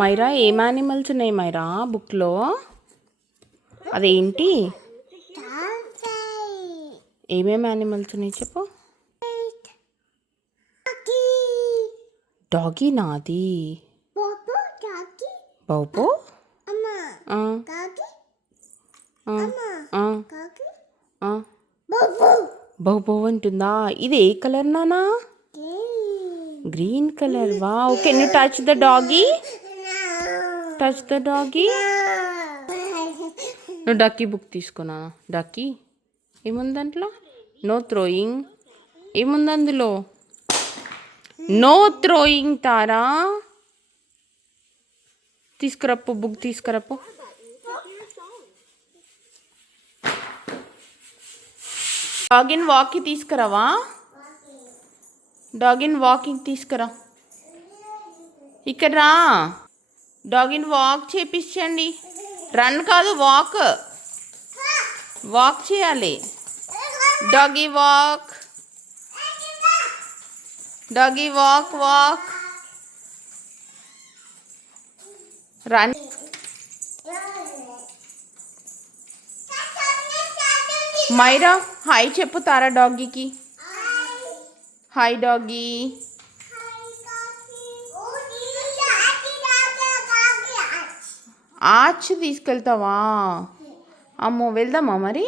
మైరా ఏం యానిమల్స్ ఉన్నాయి మైరా బుక్లో? అదేంటి? ఏమేమి యానిమల్స్ ఉన్నాయి చెప్పు. డాగీ నాది. బాబు బాబు అంటుందా? ఇది ఏ కలర్ నానా? Green colour. Wow, can you touch the doggy? Touch the doggy. నువ్వు డక్కీ బుక్ తీసుకున్నా. డక్కీ ఏముంది దాంట్లో? No throwing. ఏముంది అందులో? No throwing Tara. తీసుకురప్పు, బుక్ తీసుకురప్పు. డాగిన్ వాక్కి తీసుకురావా? డాగిన్ వాకింగ్ తీసుకురా. ఇక్కడ రా. డాగిన్ వాక్ చేపించండి. రన్ కాదు, వాక్. వాక్ చేయాలి. Doggy walk. Doggy walk walk. Run. Myra hi చెప్పు తారా డాగీకి. Hi doggy. ఆచ్ తీసుకెళ్తావా? అమ్మో, వెళ్దామా మరి?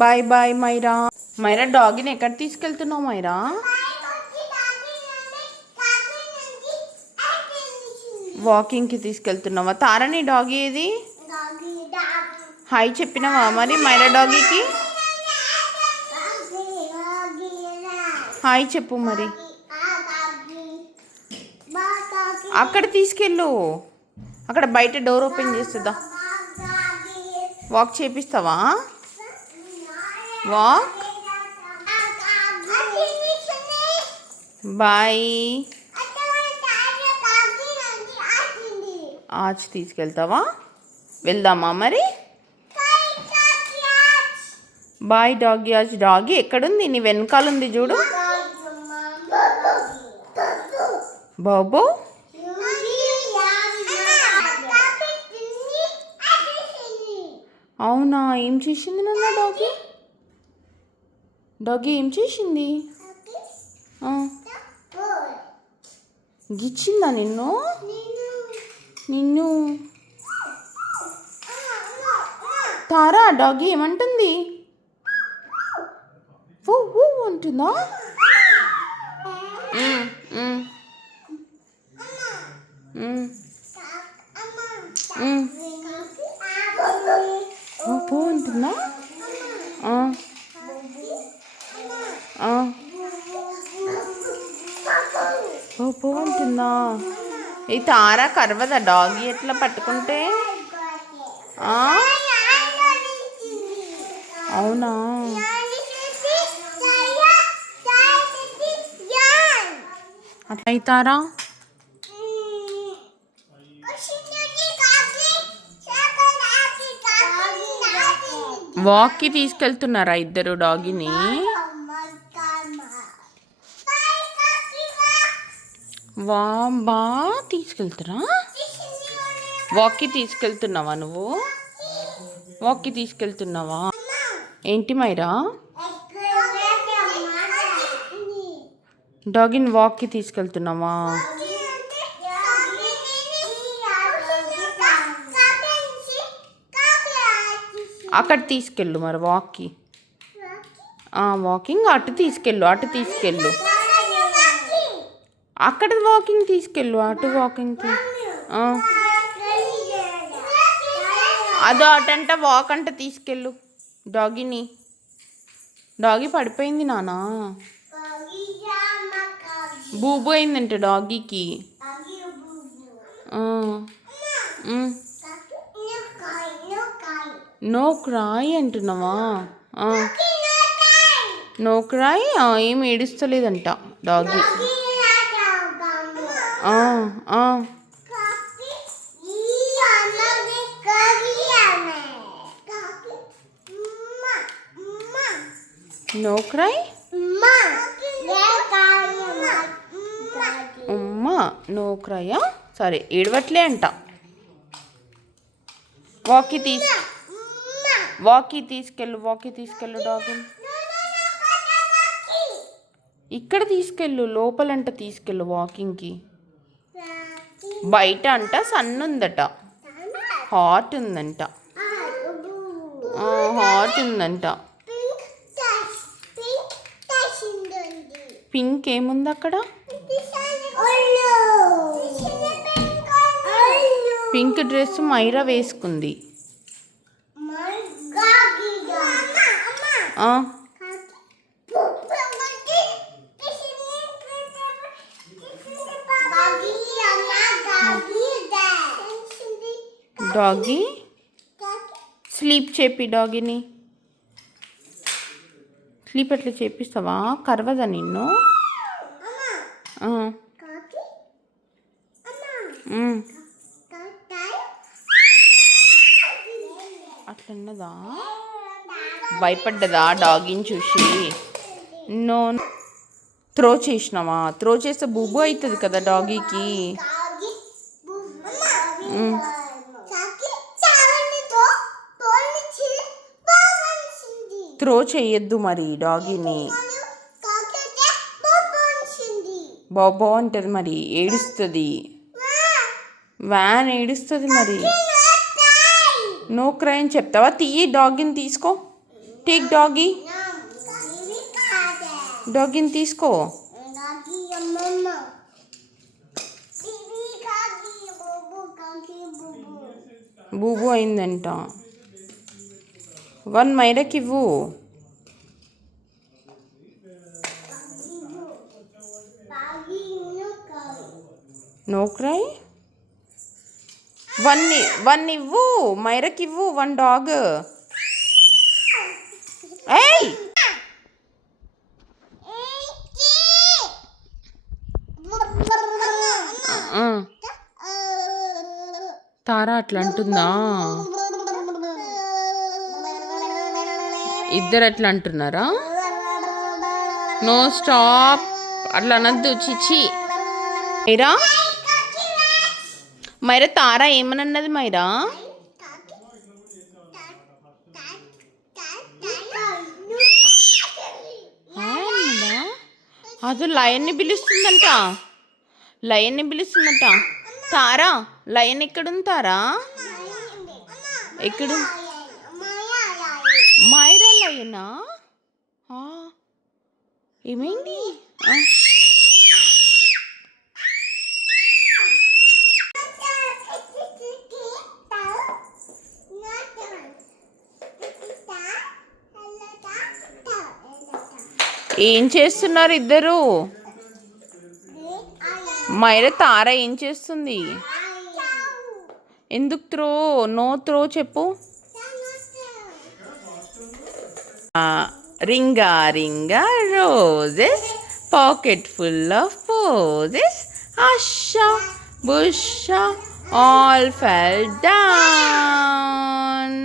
Bye bye Myra. మైరా డాగీని ఎక్కడ తీసుకెళ్తున్నావు మైరా? వాకింగ్కి తీసుకెళ్తున్నావా? తారని డాగీ ఏది? హాయ్ చెప్పినావా మరి మైరా డాగీకి? హాయ్ చెప్పు మరి. అక్కడ తీసుకెళ్ళు. అక్కడ బయట డోర్ ఓపెన్ చేస్తుందా? వాక్ చేపిస్తావా? వాక్. బాయ్. ఆచ్ తీసుకెళ్తావా? వెళ్దామా మరి? Bye doggy. ఆచ్ డాగీ ఎక్కడుంది? నీ వెనకాల ఉంది చూడు. బాబు అవునా? ఏం చేసింది నాన్న డాగీ? డాగీ ఏం చేసింది? గిచ్చిందా నిన్ను? నిన్ను తారా డాగీ ఏమంటుంది? ఓ ఓ అంటుందా? పో అంటుందా? పో అంటుందా? ఈ తారా కరవదా డాగీ ఎట్లా పట్టుకుంటే? అవునా? అట్లా అవుతారా? వాక్కి తీసుకెళ్తున్నారా ఇద్దరు డాగీని? బా తీసుకెళ్తారా? వాక్కి తీసుకెళ్తున్నావా నువ్వు? వాక్కి తీసుకెళ్తున్నావా? ఏంటి మైరా? డాగిన్ వాక్కి తీసుకెళ్తున్నావా? అక్కడ తీసుకెళ్ళు మరి వాక్కి. వాకింగ్ అటు తీసుకెళ్ళు. అటు తీసుకెళ్ళు. అక్కడ వాకింగ్ తీసుకెళ్ళు. అటు వాకింగ్కి. అదో అటంట వాక్ అంట తీసుకెళ్ళు డాగీని. డాగీ పడిపోయింది నానా. బూబు అయిందంట డాగీకి. నో క్రాయ్ అంటున్నావా? No cry. ఏం ఏడుస్తలేదంట డాగీ. No cry. ఉమ్మా నో క్రైయా, సరే ఏడవట్లే అంట. వాకీ తీసుకెళ్ళు డాగ్. ఇక్కడ తీసుకెళ్ళు, లోపలంట తీసుకెళ్ళు వాకింగ్కి. బయట అంట సన్ ఉందట, హాట్ ఉందంట. పింక్ ఏముంది అక్కడ? పింక్ డ్రెస్ మైరా వేసుకుంది. డాగీ స్లీప్ చెప్పి, డాగీని స్లీప్ ఎట్లా చేపిస్తావా? కరవదా నిన్ను? అట్లన్నదా? భయపడ్డదా డాగీని చూసి? నో, త్రో చేసినావా? త్రో చేస్తే బుబ్బు అవుతుంది కదా డాగీకి. త్రో చేయొద్దు మరి డాగీని. బాబో అంటది మరి, ఏడుస్తుంది. వ్యాన్ ఏడుస్తుంది మరి. నో క్రై అని చెప్తావా? తీయి డాగీని, తీసుకో. టేక్ డాగీని తీసుకో. బూబు అయిందంట. 1 మైరాకి ఇవ్వు. No cry. 1 ఇవ్వు, మైరాకి ఇవ్వు. 1 డాగ్. ఏయ్ తారా అట్లా అంటుందా? ఇద్దరు అట్లా అంటున్నారా? నో స్టాప్, అట్లా అనద్దు. చిచి మైరా తారా ఏమనన్నది మైరా? అది లయన్ని పిలుస్తుందంట. తారా లయన్ ఎక్కడుంది? తారా ఎక్కడు? మైరా లయనా? ఏమైంది? ఏం చేస్తున్నారు ఇద్దరు? మైరా తారా ఏం చేస్తుంది? ఎందుకు త్రో? నో త్రో చెప్పు. Ring a ring a roses, pocket full of posies, ashes బుషా ఆల్ ఫెల్ డౌన్.